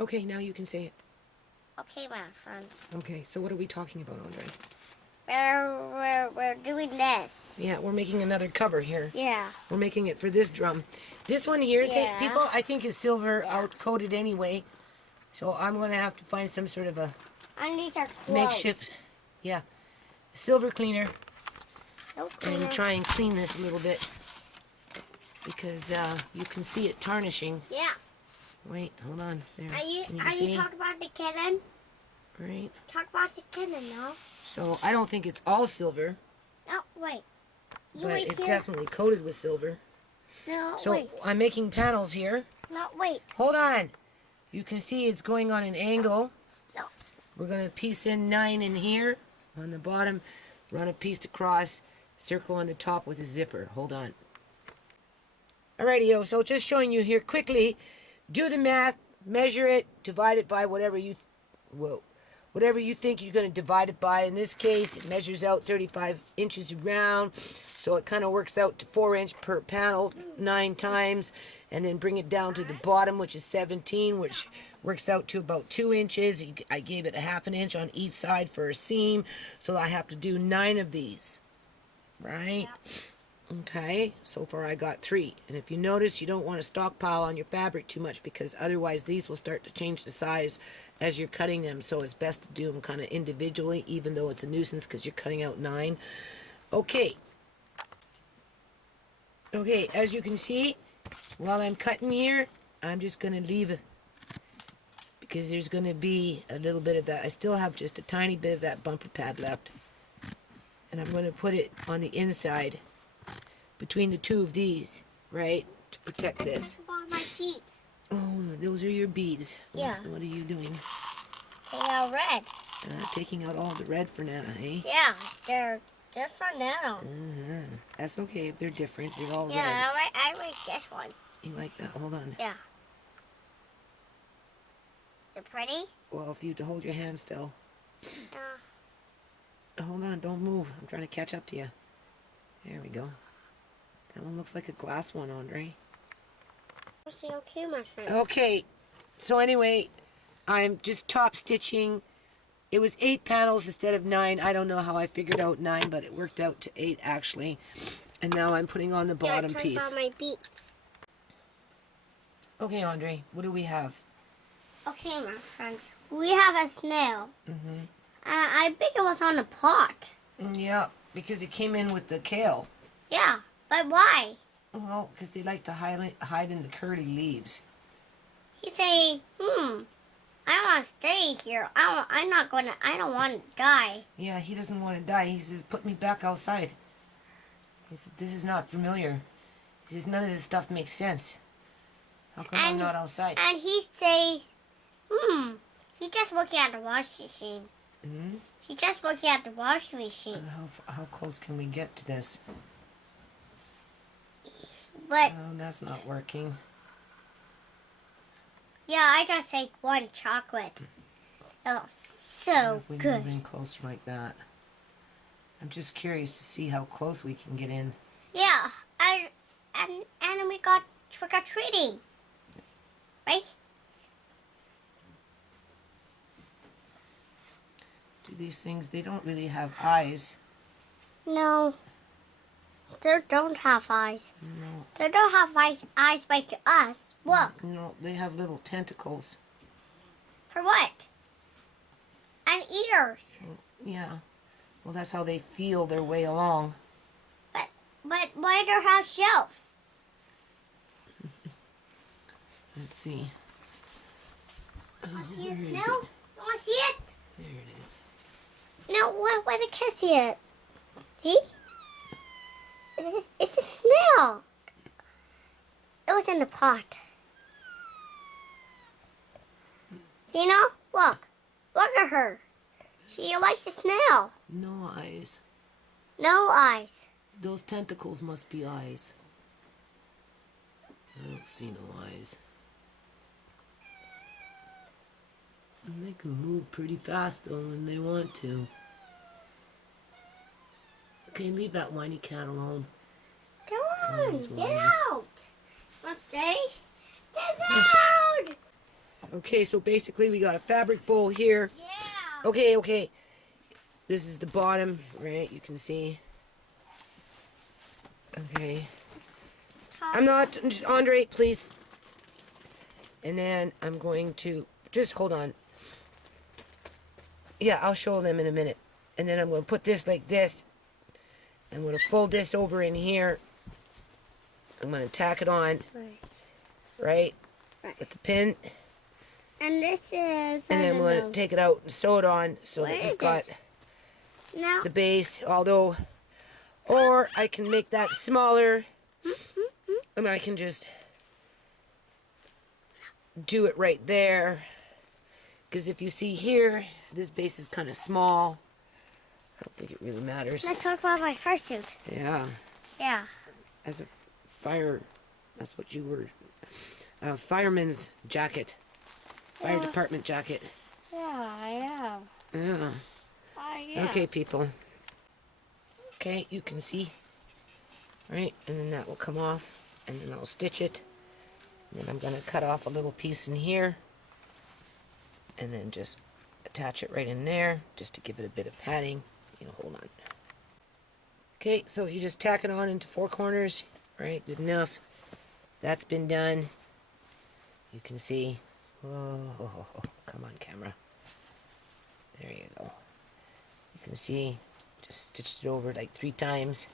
Okay, now you can say it. Okay, my friends. Okay, so what are we talking about, Andre? We're doing this. Yeah, we're making another cover here. Yeah. We're making it for this drum. This one here, Yeah. people, I think is silver out-coated anyway. So I'm going to have to find some sort of a And these are closed. makeshift, silver cleaner. No cleaner. And try and clean this a little bit. Because you can see it tarnishing. Yeah. Wait, hold on. There. Are you see? talking about the kitten? Right. Talk about the kitten now. So I don't think it's all silver. No, wait. You But wait it's here. definitely coated with silver. No, So wait. I'm making panels here. No, wait. Hold on. You can see it's going on an angle. No. We're going to piece in 9 in here on the bottom, run a piece across, circle on the top with a zipper. Hold on. Alrighty, so just showing you here quickly. Do the math, measure it, divide it by whatever you think you're going to divide it by. In this case, it measures out 35 inches around, so it kind of works out to 4 inch per panel 9 times, and then bring it down to the bottom, which is 17, which works out to about 2 inches. I gave it a half an inch on each side for a seam, so I have to do 9 of these, right? Okay, so far I got 3. And if you notice, you don't want to stockpile on your fabric too much, because otherwise these will start to change the size as you're cutting them. So it's best to do them kind of individually, even though it's a nuisance because you're cutting out 9. Okay, as you can see, while I'm cutting here, I'm just going to leave it, because there's going to be a little bit of that. I still have just a tiny bit of that bumper pad left. And I'm going to put it on the inside between the 2 of these, right, to protect this. On my feet. Oh, those are your beads. Yeah. What are you doing? They are red. Taking out all the red for Nana, eh? Yeah, they're different now. That's okay if they're different. They're all red. Yeah, I like this one. You like that? Hold on. Yeah. Is it pretty? Well, if you hold your hand still. Yeah. Hold on, don't move. I'm trying to catch up to you. There we go. That one looks like a glass one, Andre. Okay, my friend. Okay, so anyway, I'm just top stitching. It was 8 panels instead of 9. I don't know how I figured out 9, but it worked out to 8 actually. And now I'm putting on the bottom piece. On my beats. Okay, Andre, what do we have? Okay, my friends. We have a snail. I think it was on a pot. Yeah, because it came in with the kale. Yeah, but why? Well, because they like to hide in the curly leaves. He'd say, I want to stay here. I don't want to die. Yeah, he doesn't want to die. He says, put me back outside. He said, this is not familiar. He says, none of this stuff makes sense. How come I'm not outside? And he'd say, he's just looking at the washing machine. He's just looking at the washing machine. How close can we get to this? But Oh, that's not working. yeah, I just take one chocolate. Oh, so If we good. move in closer like that. I'm just curious to see how close we can get in. Yeah, and we got trick or treating, right? Do these things? They don't really have eyes. No, they don't have eyes. No. They don't have eyes like us. Look. No, they have little tentacles. For what? And ears. Yeah. Well, that's how they feel their way along. But why do they have shelves? Let's see. Want to see a Where is snail? it? You want to see it? There it is. No, why the kids see it? See? It's a snail. It was in the pot. See now? Look. Look at her. She likes the snail. No eyes. No eyes. Those tentacles must be eyes. I don't see no eyes. And they can move pretty fast though when they want to. Okay, leave that whiny cat alone. Come on, he's get whiny. out. Want to stay? Get out! Okay, so basically we got a fabric bowl here. Yeah. Okay. This is the bottom, right? You can see. Okay. I'm not, Andre, please. And then I'm going to, just hold on. Yeah, I'll show them in a minute. And then I'm going to put this like this. I'm going to fold this over in here. I'm going to tack it on, right, with the pin. And this is. And then I'm going to take it out and sew it on so What that is we've got now. the base, although, or I can make that smaller, and I can just do it right there, because if you see here, this base is kind of small. I don't think it really matters. Let's talk about my fursuit. Yeah, Yeah. as a fire, that's what you were, fireman's jacket, fire department jacket. Yeah, I am. Yeah. Okay, people. Okay, you can see, right? And then that will come off, and then I'll stitch it. And then I'm going to cut off a little piece in here, and then just attach it right in there, just to give it a bit of padding. Hold on. Okay, so you just tack it on into 4 corners, right? Good enough. That's been done. You can see. Oh, come on, camera. There you go. You can see, just stitched it over like 3 times.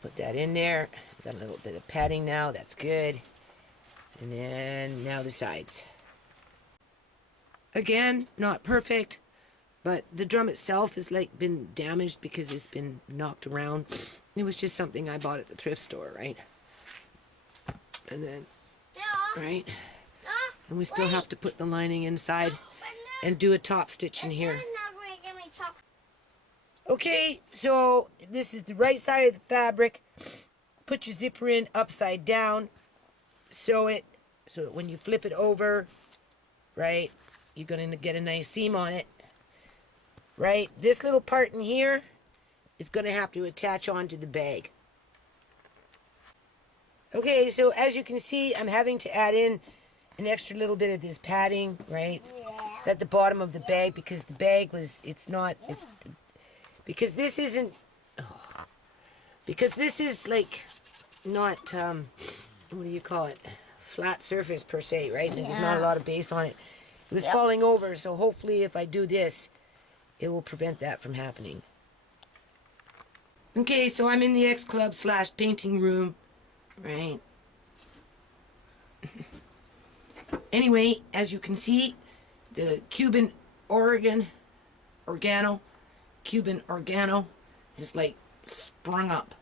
Put that in there. Got a little bit of padding now. That's good. And then now the sides. Again, not perfect, but the drum itself has like been damaged because it's been knocked around. It was just something I bought at the thrift store, right? And then, right? And we still have to put the lining inside and do a top stitch in here. Okay, so this is the right side of the fabric. Put your zipper in upside down. Sew it so that when you flip it over, right, you're going to get a nice seam on it. Right? This little part in here is going to have to attach onto the bag. Okay, so as you can see, I'm having to add in an extra little bit of this padding, right? It's at the bottom of the bag because the bag was, because this isn't, because this is like not, what do you call it? Flat surface per se, right? There's not a lot of base on it. It was falling over, so hopefully if I do this, it will prevent that from happening. Okay, so I'm in the X Club / painting room, right? Anyway, as you can see, the Cuban organo is like sprung up.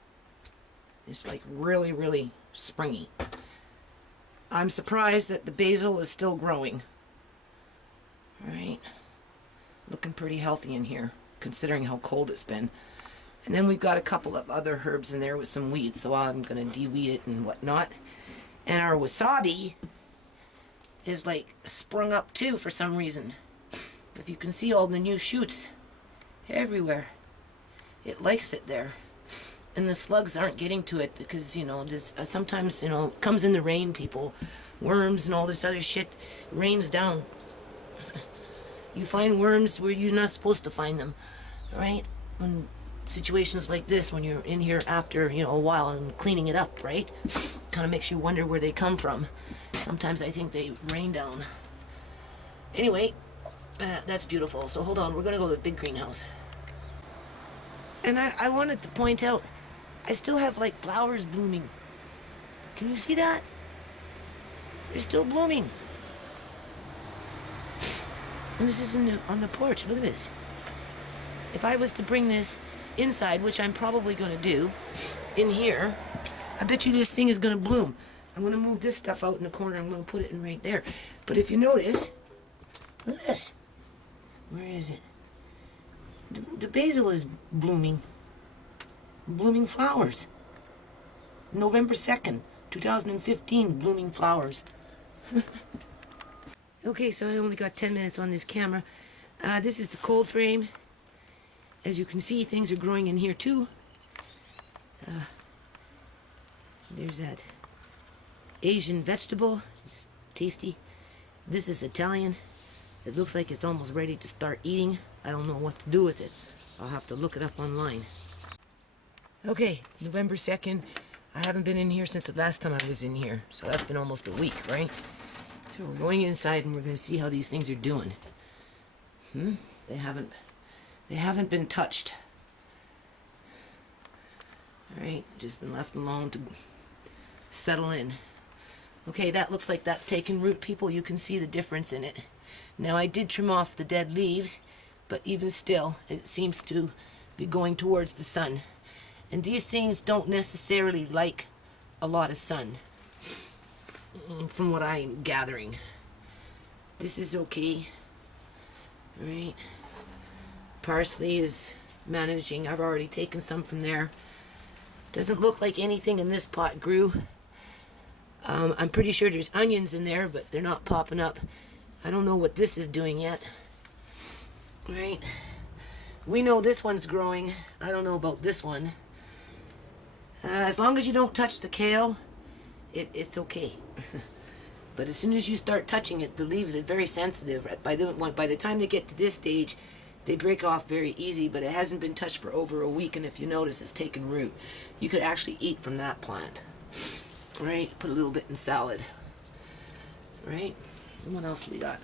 It's like really, really springy. I'm surprised that the basil is still growing. All right. Looking pretty healthy in here, considering how cold it's been. And then we've got a couple of other herbs in there with some weeds, so I'm going to de-weed it and whatnot. And our wasabi is like sprung up too for some reason. If you can see all the new shoots everywhere, it likes it there. And the slugs aren't getting to it because, this, sometimes, it comes in the rain, people. Worms and all this other shit rains down. You find worms where you're not supposed to find them, right? When situations like this, when you're in here after, a while and cleaning it up, right? Kind of makes you wonder where they come from. Sometimes I think they rain down. Anyway, that's beautiful. So hold on, we're going to go to the big greenhouse. And I wanted to point out, I still have like flowers blooming. Can you see that? They're still blooming. And this is on the porch. Look at this. If I was to bring this inside, which I'm probably going to do, in here, I bet you this thing is going to bloom. I'm going to move this stuff out in the corner. I'm going to put it in right there. But if you notice, look at this. Where is it? The basil is blooming. Blooming flowers. November 2nd, 2015, blooming flowers. Okay, so I only got 10 minutes on this camera. This is the cold frame. As you can see, things are growing in here too. There's that Asian vegetable. It's tasty. This is Italian. It looks like it's almost ready to start eating. I don't know what to do with it. I'll have to look it up online. Okay, November 2nd. I haven't been in here since the last time I was in here, so that's been almost a week, right? So we're going inside and we're going to see how these things are doing. They haven't been touched. Alright, just been left alone to settle in. Okay, that looks like that's taken root, people. You can see the difference in it. Now, I did trim off the dead leaves, but even still, it seems to be going towards the sun. And these things don't necessarily like a lot of sun, from what I'm gathering. This is okay. Alright. Parsley is managing. I've already taken some from there. Doesn't look like anything in this pot grew. I'm pretty sure there's onions in there, but they're not popping up. I don't know what this is doing yet. Right? We know this one's growing. I don't know about this one. As long as you don't touch the kale, it's okay. But as soon as you start touching it, the leaves are very sensitive. By the time they get to this stage, they break off very easy, but it hasn't been touched for over a week, and if you notice, it's taken root. You could actually eat from that plant. Right? Put a little bit in salad. Right? And what else do we got?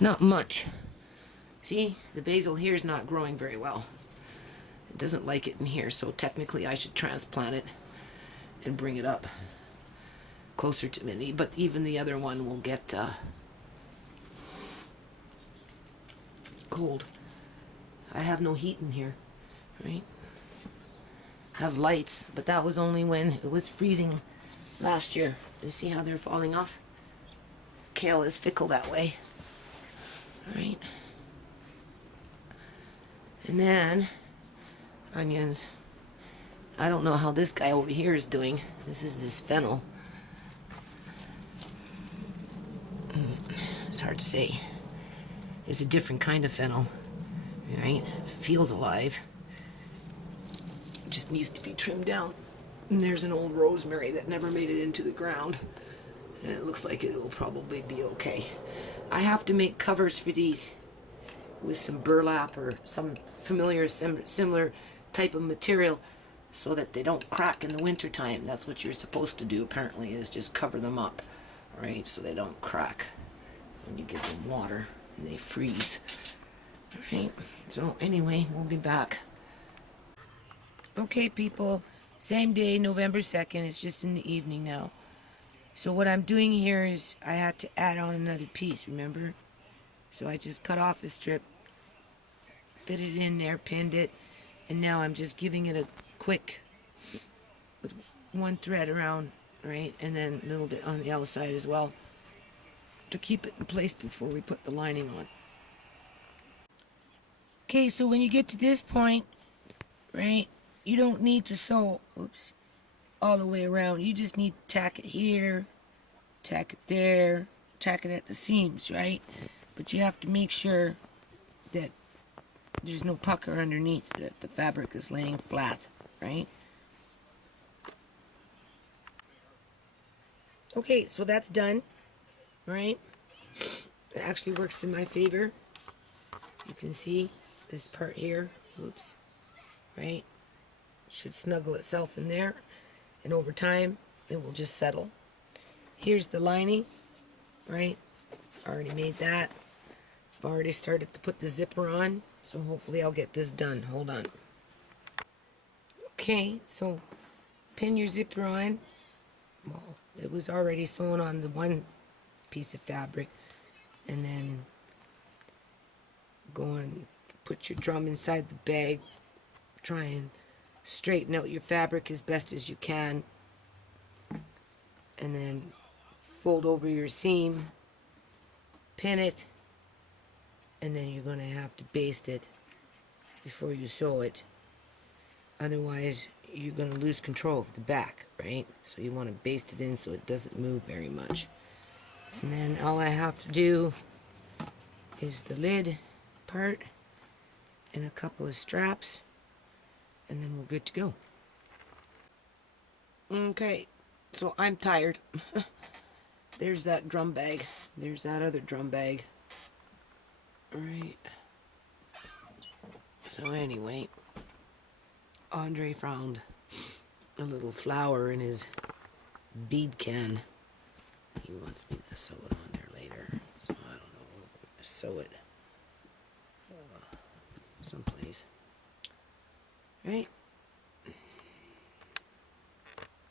Not much. See? The basil here is not growing very well. It doesn't like it in here, so technically I should transplant it and bring it up closer to me. But even the other one will get cold. I have no heat in here, right? I have lights, but that was only when it was freezing last year. You see how they're falling off? Kale is fickle that way. Alright. And then, onions. I don't know how this guy over here is doing. This is this fennel. It's hard to say. It's a different kind of fennel. Right? It feels alive. It just needs to be trimmed down. And there's an old rosemary that never made it into the ground. And it looks like it'll probably be okay. I have to make covers for these with some burlap or some familiar similar type of material so that they don't crack in the winter time. That's what you're supposed to do, apparently, is just cover them up, right, so they don't crack when you give them water and they freeze. Alright, so anyway, we'll be back. Okay, people, same day, November 2nd. It's just in the evening now. So what I'm doing here is I had to add on another piece, remember? So I just cut off a strip, fit it in there, pinned it, and now I'm just giving it a quick, with one thread around, right? And then a little bit on the outside as well, to keep it in place before we put the lining on. Okay, so when you get to this point, right, you don't need to sew, all the way around. You just need to tack it here, tack it there, tack it at the seams, right? But you have to make sure that there's no pucker underneath, that the fabric is laying flat, right? Okay, so that's done, right? It actually works in my favor. You can see this part here, right? Should snuggle itself in there, and over time it will just settle. Here's the lining, right? Already made that. I've already started to put the zipper on, so hopefully I'll get this done. Hold on. Okay, so pin your zipper on. Well, it was already sewn on the one piece of fabric, and then go and put your drum inside the bag. Try and straighten out your fabric as best as you can, and then fold over your seam, pin it, and then you're going to have to baste it before you sew it. Otherwise you're going to lose control of the back, right? So you want to baste it in so it doesn't move very much. And then all I have to do is the lid part and a couple of straps, and then we're good to go. Okay, so I'm tired. there's that drum bag. There's that other drum bag. Alright. So anyway, Andre found a little flower in his bead can. He wants me to sew it on there later. So I don't know. We're going to sew it someplace. Right?